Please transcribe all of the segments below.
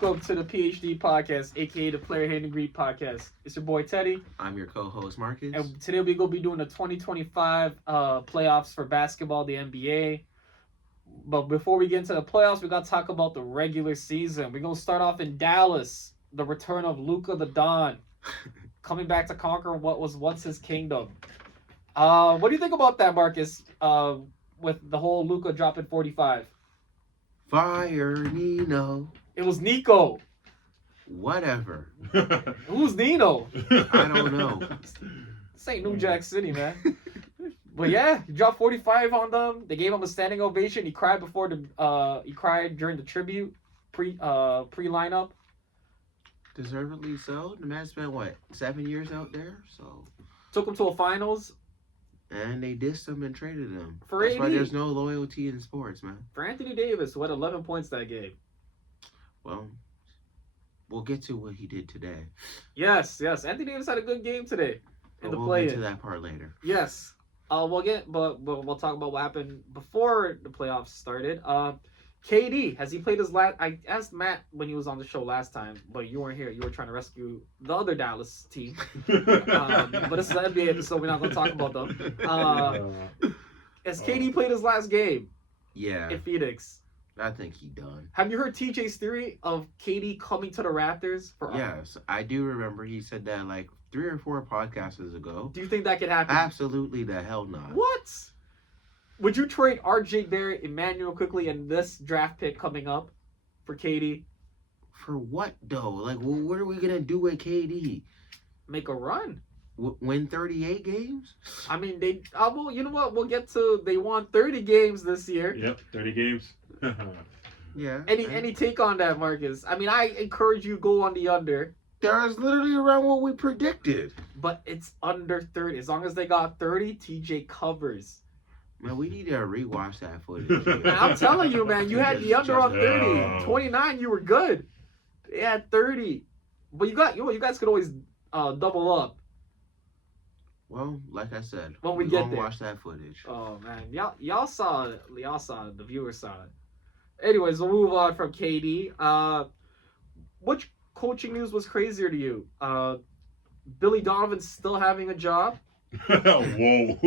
Welcome to the PhD podcast, aka the Player Hand and Greet podcast. It's your boy Teddy, I'm your co-host Marcus. and today we're gonna be doing the 2025 playoffs for basketball, the NBA. But before we get into the playoffs, we gotta talk about the regular season. We're gonna start off in Dallas, the return of Luka the Don, coming back to conquer what was once his kingdom. What do you think about that, Marcus? With the whole Luka dropping 45. Fire Nino. It was Nico. Whatever. Who's Nino? I don't know. This ain't New Jack City, man. But yeah, he dropped 45 on them. They gave him a standing ovation. He cried before the he cried during the tribute pre lineup. Deservedly so. The man spent 7 years out there, so Took him to a finals. and they dissed him and traded him. For That's AD. why there's no loyalty in sports, man. For Anthony Davis, who had 11 points that game. Well, we'll get to what he did today. Yes. Anthony Davis had a good game today in But the we'll play. get to that part later. Yes. We'll talk about what happened before the playoffs started. KD, has he played his last? I asked Matt when he was on the show last time, but you weren't here. You were trying to rescue the other Dallas team. But this is an NBA episode. We're not going to talk about them. Has KD played his last game Yeah, in Phoenix? I think he done. Have you heard TJ's theory of KD coming to the Raptors? Yes, I do remember he said that like 3 or 4 podcasts ago. Do you think that could happen? Absolutely the hell not. What? Would you trade RJ Barrett, Emmanuel quickly, and this draft pick coming up for KD? For what though? Like, well, what are we gonna do with KD? Make a run. Win 38 games? I mean, they. Well, you know what? We'll get to. They won 30 games this year. Yep, 30 games. Yeah. Any take on that, Marcus? I mean, I encourage you go on the under, That's literally around what we predicted. but it's under 30. As long as they got 30, TJ covers. Man, we need to rewatch that footage. Man, I'm telling you, man, you had the under on 30. No. 29, you were good. They had 30, but you guys could always double up. Well, like I said, When we we're get gonna there. watch that footage. Oh man, y'all saw it. Y'all saw it. The viewers saw it. Anyways, we'll move on from KD. Which coaching news was crazier to you? Billy Donovan's still having a job. Whoa.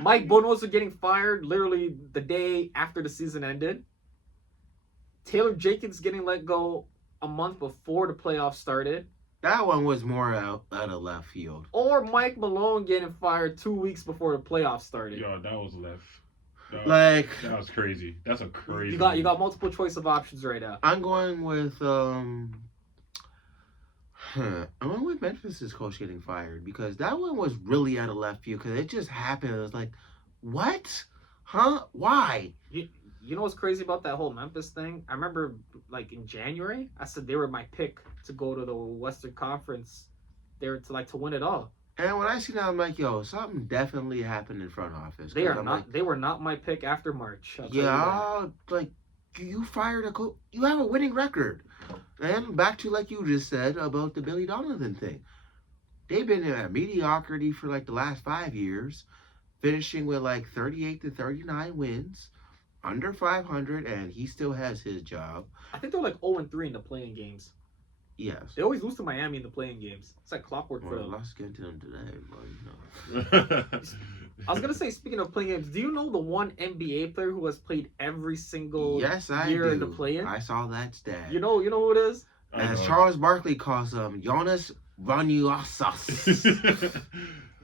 Mike Budenholzer getting fired literally the day after the season ended. Taylor Jenkins getting let go a month before the playoffs started. That one was more out of left field. Or Mike Malone getting fired 2 weeks before the playoffs started. Yo, that was left. That was crazy. That's a crazy. You got multiple choice of options right now. I'm going with Memphis's coach getting fired because that one was really out of left field because it just happened. It was like, what? Huh? Why? You know what's crazy about that whole Memphis thing? I remember, like, in January, I said they were my pick to go to the Western Conference. They were to win it all. And when I see that, I'm like, yo, something definitely happened in front office. They 'Cause are I'm not. like, They were not my pick after March. I'll tell you that. yeah, like you fired a coach. You have a winning record. And back to like you just said about the Billy Donovan thing. They've been in mediocrity for like the last 5 years, finishing with like 38 to 39 wins, under 500, and he still has his job. I think they're like 0-3 in the playing games. Yes. They always lose to Miami in the playing games. It's like clockwork for Well, them. let's get to them today, but you know. I was gonna say, speaking of playing games, do you know the one NBA player who has played every single Yes, I year do. in the play-in? I saw that stat. You know who it is? As Charles Barkley calls him, Jonas Vanuasas.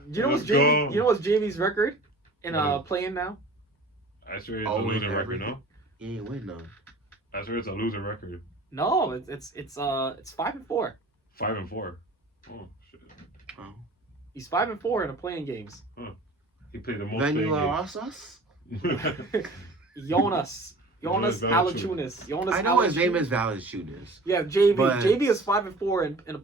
You know what's Let's go. JV? You know what's JV's record in No. playing now? I swear it's a Always losing record, everything. no? He ain't win none. I swear it's a losing record. No, it's 5-4. 5-4. Oh shit. Oh. He's 5-4 in the playing games. He played the most playing games. Vanuasas? Jonas Jonas Valanciunas. Jonas I know his Valanciunas. name is Valanciunas. Yeah, JV. but- JV is 5-4 in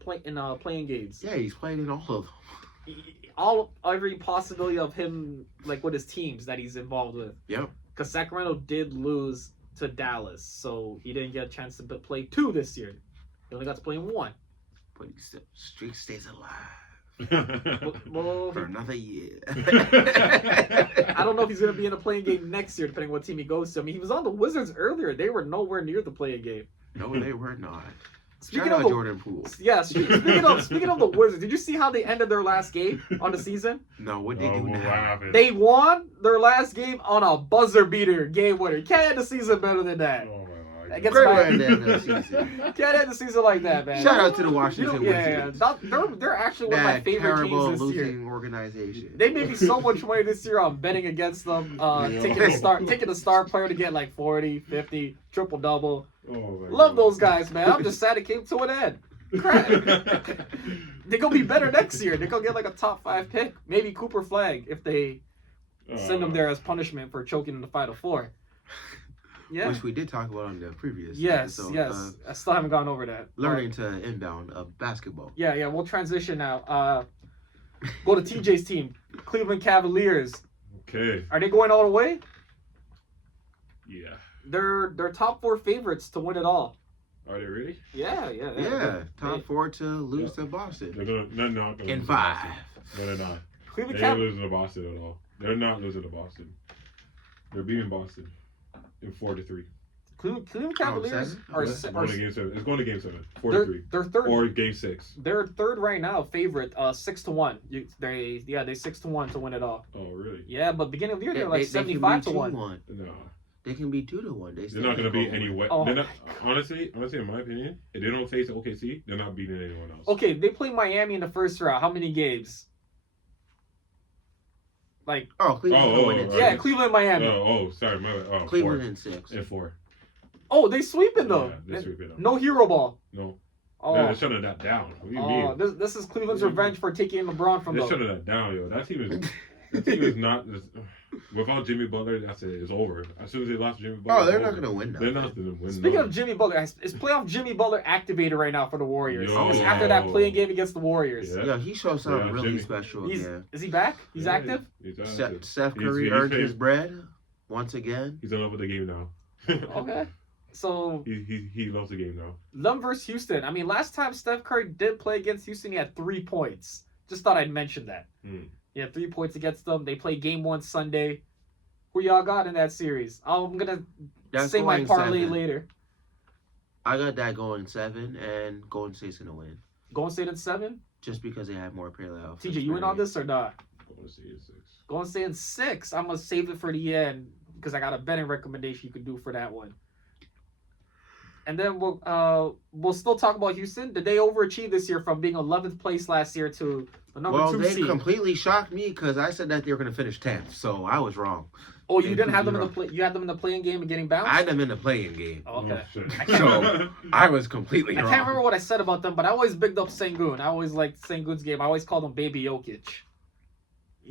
playing games. Yeah, he's played in all of them. Every possibility of him like with his teams that he's involved with. Yep. Because Sacramento did lose to Dallas, so he didn't get a chance to play 2 this year. He only got to play in 1. But he still, streak stays alive. Well, For another year. I don't know if he's gonna be in a playing game next year, depending what team he goes to. I mean, he was on the Wizards earlier. They were nowhere near the playing game. No, they were not. Speaking Shout of out the, Jordan Poole. yeah, speaking of the Wizards, did you see how they ended their last game on the season? No, what they Oh, do what now? happened? They won their last game on a buzzer beater game winner. You can't end the season better than that. Oh my God. That gets Great my- way to end the season. Can't end the season like that, man. Shout out to the You know, Washington yeah, Wizards. they're actually one of my That favorite terrible teams this year. losing organization. They made me so much money this year on betting against them, Yeah. taking the star player to get like 40, 50, triple double. Oh my Love God. those guys, man. I'm just sad it came to an end. Crap. They're gonna be better next year. They're gonna get like a top 5 pick, maybe Cooper Flag if they send them there as punishment for choking in the Final Four. Yeah. Which we did talk about on the previous Yes, episode. yes. I still haven't gone over that. Learning to inbound of basketball. Yeah. We'll transition now. Go to TJ's team, Cleveland Cavaliers. Okay. Are they going all the way? Yeah. They're top 4 favorites to win it all. Are they ready? Yeah. Yeah, top 4 to lose to Boston. They're not gonna In lose to 5. Boston. No, they're not. Cleveland They ain't Cavaliers. losing to Boston at all. They're not losing to Boston. They're beating Boston in 4-3. Cleveland Cavaliers seven? are, Okay. It's are going to game 7. It's going to game 7. they're 4-3. third. Or game 6. They're third right now, favorite, 6-1. They 6-1 to win it all. Oh, really? Yeah, but beginning of the year they're like They can be 75 to 1. 2-1. No. They can be 2-1. They're not going to beat any way. Oh They're my not, honestly, in my opinion, if they don't face OKC, they're not beating anyone else. Okay, they play Miami in the first round. How many games? Like Oh, Cleveland Oh, will win it. oh, yeah, right. Cleveland, Miami. Sorry. My bad. Oh, Cleveland 4. in 6. And 4. Oh, they sweeping though. Yeah, they're sweeping them. No hero ball. No. Oh, They're shutting that down. What do you mean? this is Cleveland's revenge for taking LeBron from They're them. shutting that down, yo. That team is not. Without Jimmy Butler, that's it. It's over. As soon as they lost Jimmy Butler, Oh, they're it's not over. going to win They're now. not going to win. Speaking no. of Jimmy Butler, is playoff Jimmy Butler activated right now for the Warriors? Yo. It's after that playing game against the Warriors. Yeah. Yeah, he showed something Yeah, really Jimmy. special He's again. is he back? He's Yeah, active. He's active. Steph He's- Curry he's earned paid. his bread once again. He's in love with the game now. Okay. So He loves the game now. them versus Houston. I mean, last time Steph Curry did play against Houston, he had 3 points. Just thought I'd mention that. He had 3 points against them. They play game 1 Sunday. Who y'all got in that series? I'm gonna That's say my going parlay 7. later. I got that going 7, and Golden State's going to win. Golden State at 7. Just because they have more playoff. TJ, you in on this or not? Going to see it 6. Golden State in 6. I'm gonna save it for the end because I got a betting recommendation you could do for that one. And then we'll still talk about Houston. Did they overachieve this year from being 11th place last year to the number 2 they seed? completely shocked me because I said that they were going to finish 10th, so I was wrong. Oh, you they didn't have them in the completely you had them in the playing game and getting bounced. I had them in the playing game. Oh, okay. shit. I can't So I was completely I wrong. can't remember what I said about them, but I always bigged up Sengun. I always liked Sengun's game. I always called him Baby Jokic.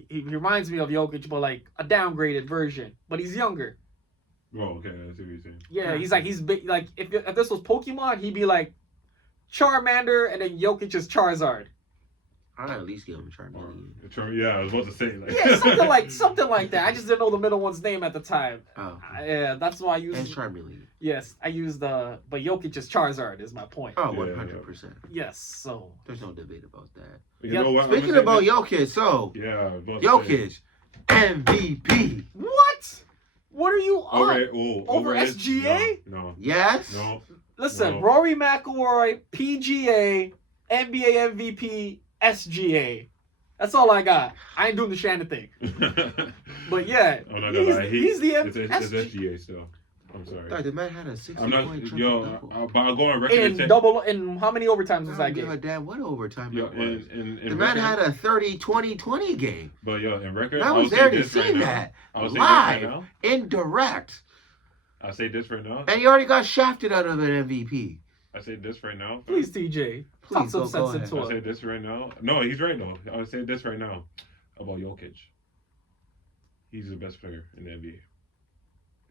He reminds me of Jokic, but like a downgraded version. But he's younger. Oh, okay. I see what you're saying. Yeah, he's big. Like if this was Pokemon, he'd be like Charmander, and then Jokic is Charizard. I'd at least give him a Charmeleon. Yeah, I was about to say like. Yeah, something like that. I just didn't know the middle one's name at the time. Oh, Yeah, that's why I and used. Charmeleon. Yes, I used but Jokic is Charizard is my point. Oh, Yeah, 100%. Yes, so There's no debate about that. You Yeah, know what? Speaking I'm gonna about say Jokic, so this- yeah, I was about to say- Jokic, MVP. what? What are you on? Over SGA? No. Yes. No. Listen, No. Rory McIlroy, PGA, NBA MVP, SGA. That's all I got. I ain't doing the Shannon thing. But yeah, I'm not gonna lie. he's the It's SG SGA still. I'm sorry. Dog, the man had a 60 I'm not. point triple Yo, double. but I'll go on record and in say. double. In how many overtimes was I that don't give a game? damn what overtime Yo, it was. in The man record, had a 30-20-20 game. But yo, in record, I I'll was say there to this right see now. that. I'll say this Live. right now. Indirect. I'll say this right now. And he already got shafted out of an MVP. I say this right now. Please, TJ, talk Please, some go sense ahead. into I'll say it. this right now. No, he's right though. I'll say this right now about Jokic. He's the best player in the NBA.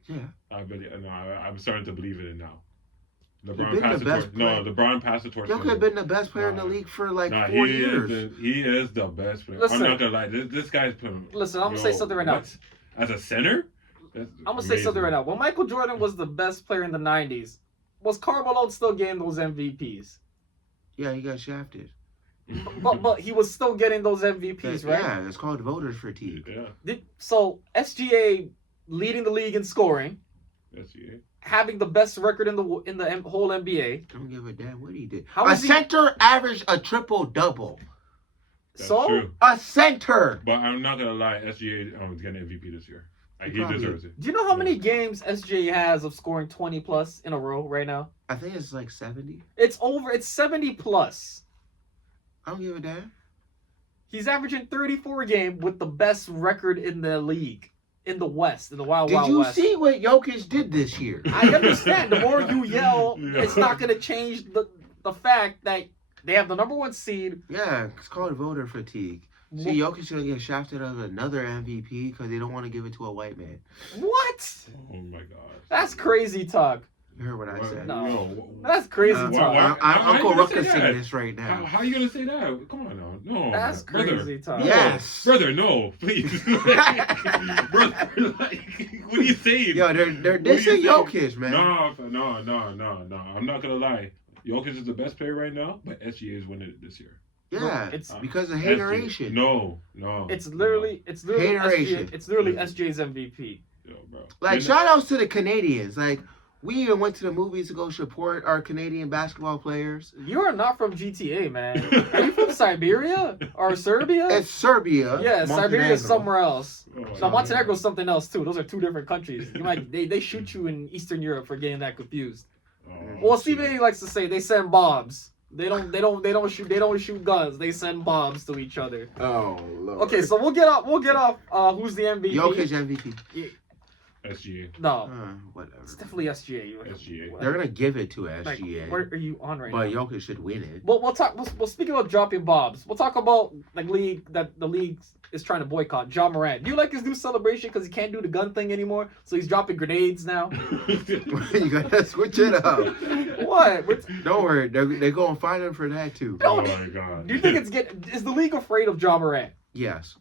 Yeah. I'm starting to believe in it now. been LeBron passed the the best torch. No, LeBron passed the torch. Jokic to have him. been the best player in the Nah. league for like Nah, 4 he years. He is the best player. Listen. I'm not gonna lie. This guy's putting. Listen, I'm gonna say something right now. what? As a center? That's I'm gonna say something right now. When Michael Jordan was the best player in the '90s, was Karl Malone still getting those MVPs? Yeah, he got shafted. but he was still getting those MVPs, right? Yeah, it's called voters fatigue. Yeah, So SGA leading the league in scoring, SGA. having the best record in the whole NBA. Don't give a damn what he did. How A is he- center averaged a triple double. That's So true. A center. But I'm not gonna lie, SGA is getting MVP this year. Like, he Probably. deserves it. do you know how many games SGA has of scoring 20 plus in a row right now? I think it's like 70. It's 70 plus. I don't give a damn. He's averaging 34 a game with the best record in the league, in the West, in the Wild Did you West. see what Jokic did this year? I understand. The more you yell, Yeah. it's not going to change the fact that they have the number one seed. Yeah, it's called voter fatigue. See, Jokic's gonna get shafted of another MVP because they don't want to give it to a white man. What? Oh my god. That's crazy talk. You heard what I said? No. That's crazy Uh, talk. How Uncle you gonna Ruckus say sing that? this right now. How you gonna say that? Come on now. No. That's brother. crazy talk. Yes. Brother, no, please. Brother, like, what are you saying? Yo, they're What are you dissing saying? Jokic, man. No. I'm not gonna lie. Jokic is the best player right now, but SGA is winning it this year. Yeah, It's because of SGA. hateration. No. it's literally Hateration. SGA's MVP. Yo, bro. Like, shout outs to the Canadians. Like, we even went to the movies to go support our Canadian basketball players. You are not from GTA, man. Are you from Siberia or Serbia? It's Serbia. Yeah, Siberia is Montenegro. somewhere else. Oh, Now Montenegro is something else too. Those are two different countries. You might they shoot you in Eastern Europe for getting that confused. Oh, Well, shit. Stephen A likes to say they send bombs. They don't shoot guns. They send bombs to each other. Oh, Lord. Okay, so we'll get off who's the MVP. Jokic MVP. SGA. No, Whatever. it's definitely SGA. SGA. They're gonna give it to Like, SGA, where are you on right but now? Jokic should win it. Well, we'll talk. We'll speak about dropping bombs. We'll talk about the league is trying to boycott. Ja Morant. Do you like his new celebration because he can't do the gun thing anymore? So he's dropping grenades now. You gotta switch it up. What? Don't worry, they're gonna find him for that too. Oh my god. Do you think is the league afraid of Ja Morant? Yes.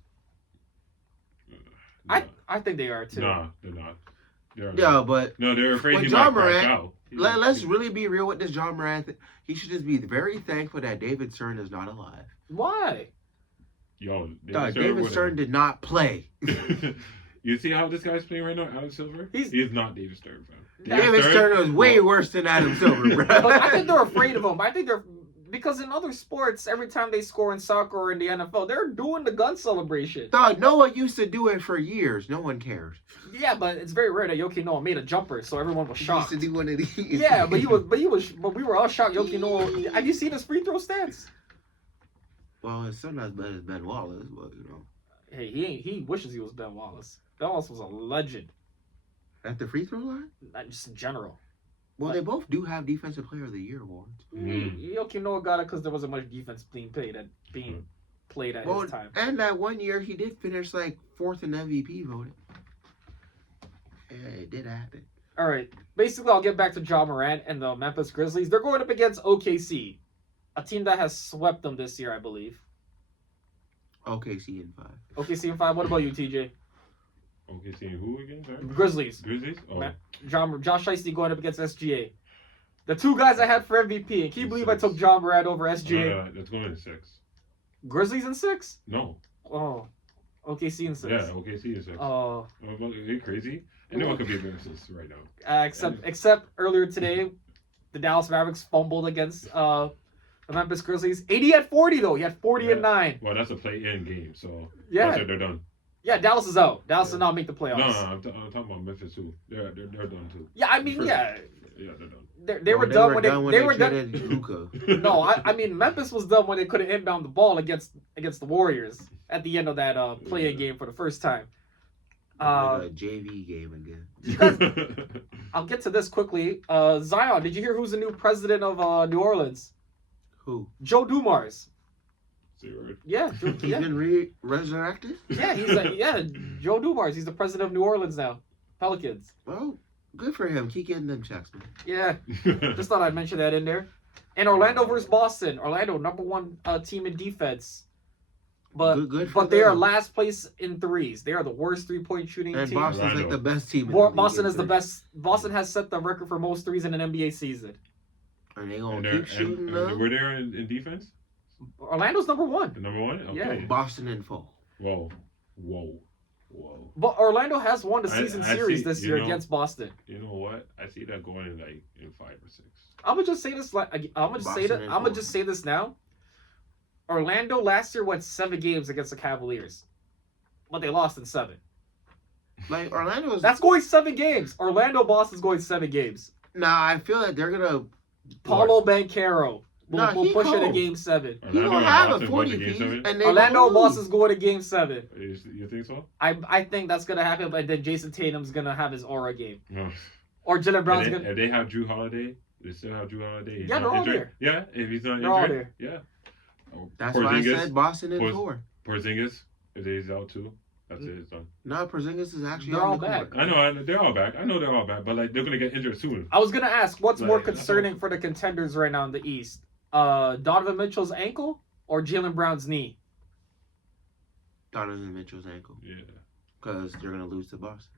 I think they are too. Nah, they're not. They're Yeah, not. but No, they're afraid With he Ja might crash Morant, out. let's really be real with this John Morant. He should just be very thankful that David Stern is not alive. Why? Yo, David Stern did not play. You see how this guy's playing right now, Adam Silver? He's- He's not David Stern, fam. David Stern was way worse than Adam Silver, bro. But I think they're afraid of him. I think they're because in other sports, every time they score in soccer or in the NFL, they're doing the gun celebration. Dog, Noah used to do it for years. No one cares. Yeah, but it's very rare that Yoki Noah made a jumper, so everyone was He shocked. used to do one of these. Yeah, but we were all shocked. Yoki Noah. Have you seen his free throw stats? Well, his son not as bad as Ben Wallace, but you know. Hey, he wishes he was Ben Wallace. Ben Wallace was a legend, At the free throw line? not just in general. Well, they both do have Defensive Player of the Year awards. Yoki Noah got it because there wasn't much defense being played at Well, his time. and that one year he did finish like fourth in MVP voting. Yeah, it did happen. All right. Basically, I'll get back to Ja Morant and the Memphis Grizzlies. They're going up against OKC, a team that has swept them this year, I believe. OKC in 5. OKC in 5. What about you, TJ? Okay, seeing who again? Sorry? Grizzlies. Grizzlies? Oh. Josh Shiesty going up against SGA. The two guys I had for MVP. And can you believe I took Ja Morant over SGA? Let's go in 6. Grizzlies in 6? No. Oh. OKC in 6. Yeah, OKC is 6. Oh. Are you crazy? Anyone could be versus right now. Except earlier today, the Dallas Mavericks fumbled against the Memphis Grizzlies. 80 at 40 though. He had 40 and 9. Well, that's a play-in game, so Yeah. that's it, they're done. Yeah, Dallas is out. Dallas did not make the playoffs. No, I'm talking about Memphis too. They're done too. Yeah, I mean, yeah. Yeah, they're done. They were done when they were done. traded Luka. No, I mean Memphis was done when they couldn't inbound the ball against the Warriors at the end of that play-in game for the first time. Like a JV game again. You guys, I'll get to this quickly. Zion, did you hear who's the new president of New Orleans? Who? Joe Dumars. See, right? Yeah, He's yeah, been resurrected? yeah. Joe Dumars. He's the president of New Orleans now. Pelicans. Well, good for him. Keep getting them checks, man. Yeah, just thought I'd mention that in there. And Orlando versus Boston. Orlando, number 1 team in defense. But Good for they are them. last place in threes. They are the worst 3-point shooting And team. Boston's like Orlando. the best team in the league Boston in is the threes. best. Boston has set the record for most threes in an NBA season. And they And gonna they're- keep shooting and them. we're there in defense. Orlando's number one. The number one? Yeah. Okay. Boston in full. Whoa. But Orlando has won the season I series see, this you year know- against Boston. You know what? I see that going in like in 5 or 6. I'm gonna just say this like I'm gonna just say Boston that in I'm gonna four. just say this now. Orlando last year went 7 games against the Cavaliers, but they lost in 7. Like Orlando's. That's going 7 games. Orlando Boston's going 7 games. Nah, I feel like they're gonna. Paulo Banchero Nah, will he push it cold. in Game 7. He Orlando gonna and have a Boston going 40 to Game piece, 7? and they Orlando gonna lose. Boston's going to Game 7. You think so? I think that's gonna happen, but then Jason Tatum's gonna have his aura game, No. or Jalen Brown's And gonna. if they have Drew Holiday, they still have Drew Holiday. He's Yeah, not they're all injured. there. Yeah, if he's not They're all injured. Yeah. Oh, That's why I said Boston in Porz- 4. Porzingis, if he's out too, that's it. It's done. No, Porzingis is actually They're on all the back. court. I know they're all back. I know they're all back, but like they're gonna get injured soon. I was gonna ask, what's more Like, concerning for the contenders right now in the East? Donovan Mitchell's ankle or Jalen Brown's knee? Donovan Mitchell's ankle, Yeah. because they're gonna lose to Boston.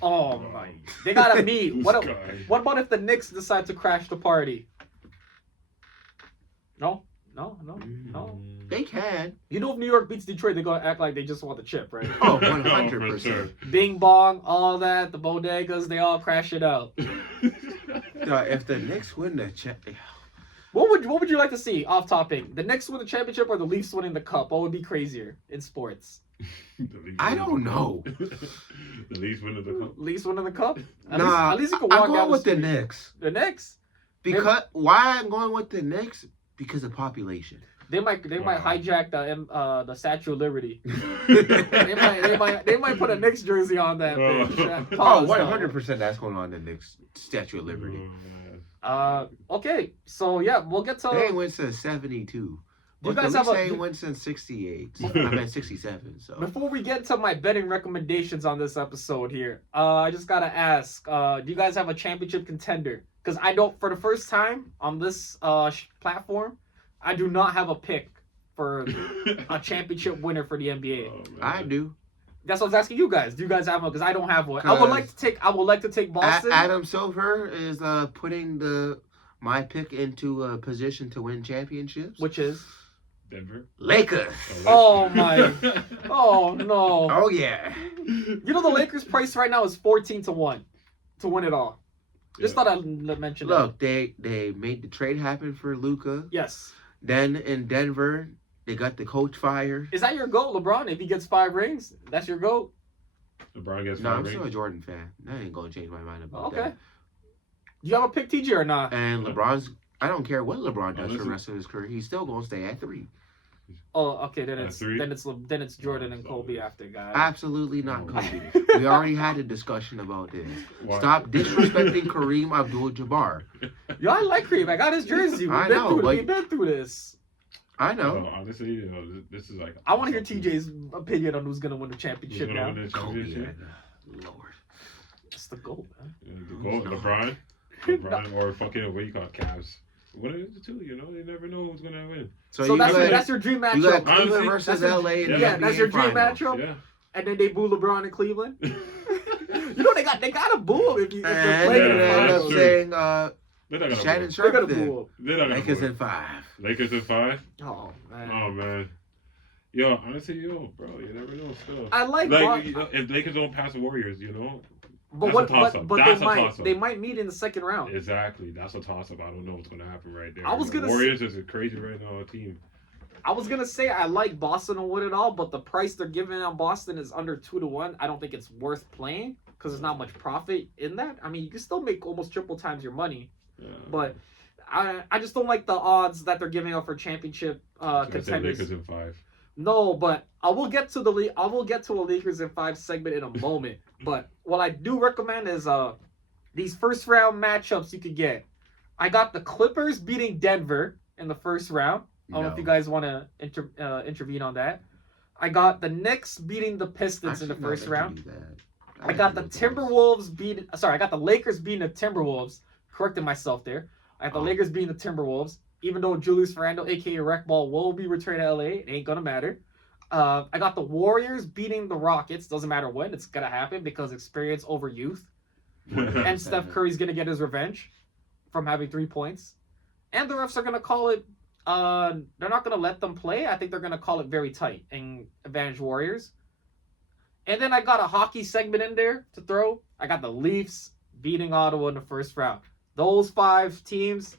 Oh my! They gotta meet. This What guy. about if the Knicks decide to crash the party? No. They can. You know, if New York beats Detroit, they're gonna act like they just want the chip, right? Oh, For 100%. sure. Bing bong, all that, the bodegas, they all crash it out. If the Knicks win the What would you like to see? Off topic, the Knicks win the championship or the Leafs winning the cup? What would be crazier in sports? I don't know. The Leafs win the cup. Leafs winning the cup? Nah, at least you can walk I'm down going with the street. Knicks. The Knicks? Because why I'm going with the Knicks? Because of population. They might Wow. hijack the Statue of Liberty. they might put a Knicks jersey on that Oh. bitch. Oh, Pause, 100% that's going on the Knicks Statue of Liberty. Oh, though. Okay, so yeah, we'll get to. They ain't win since 72. Do you But guys the have Knicks a- ain't win since 68. I meant 67. So Before we get to my betting recommendations on this episode here, I just gotta ask: do you guys have a championship contender? Because I don't. For the first time on this platform, I do not have a pick for a championship winner for the NBA. Oh, man. I do. That's what I was asking you guys. Do you guys have one? Because I don't have one. I would like to take Boston. Adam Silver is putting my pick into a position to win championships. Which is Denver. Lakers. Oh, my. Oh no! Oh yeah. You know the Lakers' price right now is 14-1 to win it all. Just Yeah. thought I'd mention that. Look, they made the trade happen for Luka. Yes. Then in Denver, they got the coach fired. Is that your goat, LeBron? If he gets 5 rings, that's your goat. LeBron gets No, 5 I'm rings. still a Jordan fan. That ain't gonna change my mind about Okay. that. Do you have a pick, TJ, or not? And LeBron's, I don't care what LeBron does for the listen. rest of his career, he's still gonna stay at 3. Oh, okay. Then At it's 3? then it's Jordan and so- Kobe after, guys. Absolutely not Oh. Kobe. We already had a discussion about this. Why? Stop disrespecting Kareem Abdul-Jabbar. Yo, I like Kareem. I got his jersey. I know, but- We've been through this. I No, know. honestly, you know, this is like. I want to hear TJ's opinion on who's gonna win the championship Who's now. gonna win the Kobe. championship? Lord. It's the goal, man. The goal, LeBron, or fucking what you call it, Cavs. One of the two, you know, they never know who's gonna win. So you that's got, your dream you got matchup. Cleveland Honestly, versus that's your- LA in the yeah, that's NBA your dream Finals. matchup. Yeah. And then they boo LeBron in Cleveland. You know they gotta boo him if And they're they're playing in gonna the end up finals. true. saying They're not gonna Shannon win. They're gonna Sharp then. boo him. They're not gonna Lakers win. in 5. Lakers in 5. Oh man. Oh man. Yo, honestly, bro, you never know. Still, I like you know, if Lakers don't pass the Warriors, you know, but that's what a toss-up. but That's a they might toss-up. they might meet in the second round. exactly. That's a toss-up. I don't know what's gonna happen right there. I was The gonna Warriors is a crazy right now team. I was gonna say I like Boston to win it all, but the price they're giving on Boston is under 2-1. I don't think it's worth playing because there's not much profit in that. I mean, you can still make almost triple times your money, Yeah. but I just don't like the odds that they're giving out for championship I said contenders. Lakers in 5. No, but I will get to a Lakers in 5 segment in a moment. But what I do recommend is these first round matchups you could get. I got the Clippers beating Denver in the first round. I don't know if you guys want to intervene on that. I got the Knicks beating the Pistons in the first round. I got the I got the Lakers beating the Timberwolves. Correcting myself there. I got the Lakers beating the Timberwolves. Even though Julius Randle, aka Wreck Ball, will be returning to LA, it ain't gonna matter. I got the Warriors beating the Rockets. Doesn't matter when, it's gonna happen because experience over youth. And Steph Curry's gonna get his revenge from having 3 points. And the refs are gonna call it They're not gonna let them play. I think they're gonna call it very tight and advantage Warriors. And then I got a hockey segment in there to throw. I got the Leafs beating Ottawa in the first round. Those 5 teams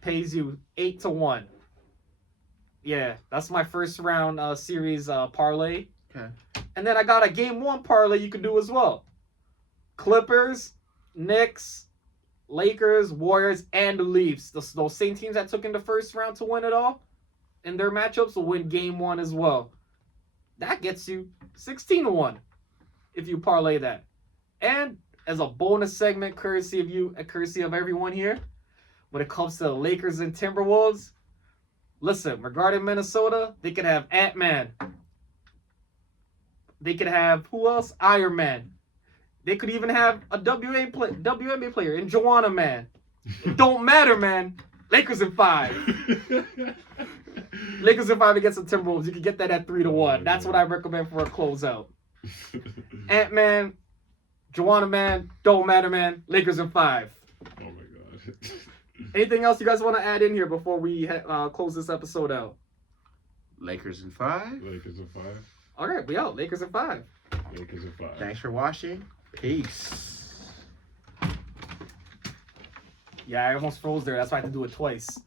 pays you 8-1. Yeah, that's my first round series parlay. Okay. And then I got a game 1 parlay you can do as well. Clippers, Knicks, Lakers, Warriors, and the Leafs. Those same teams that took in the first round to win it all in their matchups will win game 1 as well. That gets you 16-1 if you parlay that. And as a bonus segment, courtesy of everyone here, when it comes to the Lakers and Timberwolves, listen, regarding Minnesota, they could have Ant-Man. They could have, who else? Iron Man. They could even have a WNBA player in Joanna Man. It don't matter, man. Lakers in 5. Lakers in 5 against the Timberwolves. You can get that at 3-1. That's what I recommend for a closeout. Ant-Man, Joanna Man, don't matter, man. Lakers in 5. Oh my god. Anything else you guys want to add in here before we close this episode out? Lakers in 5. Lakers in 5. All right, we out. Lakers in 5. Lakers in 5. Thanks for watching. Peace. Yeah, I almost froze there. That's why I had to do it twice.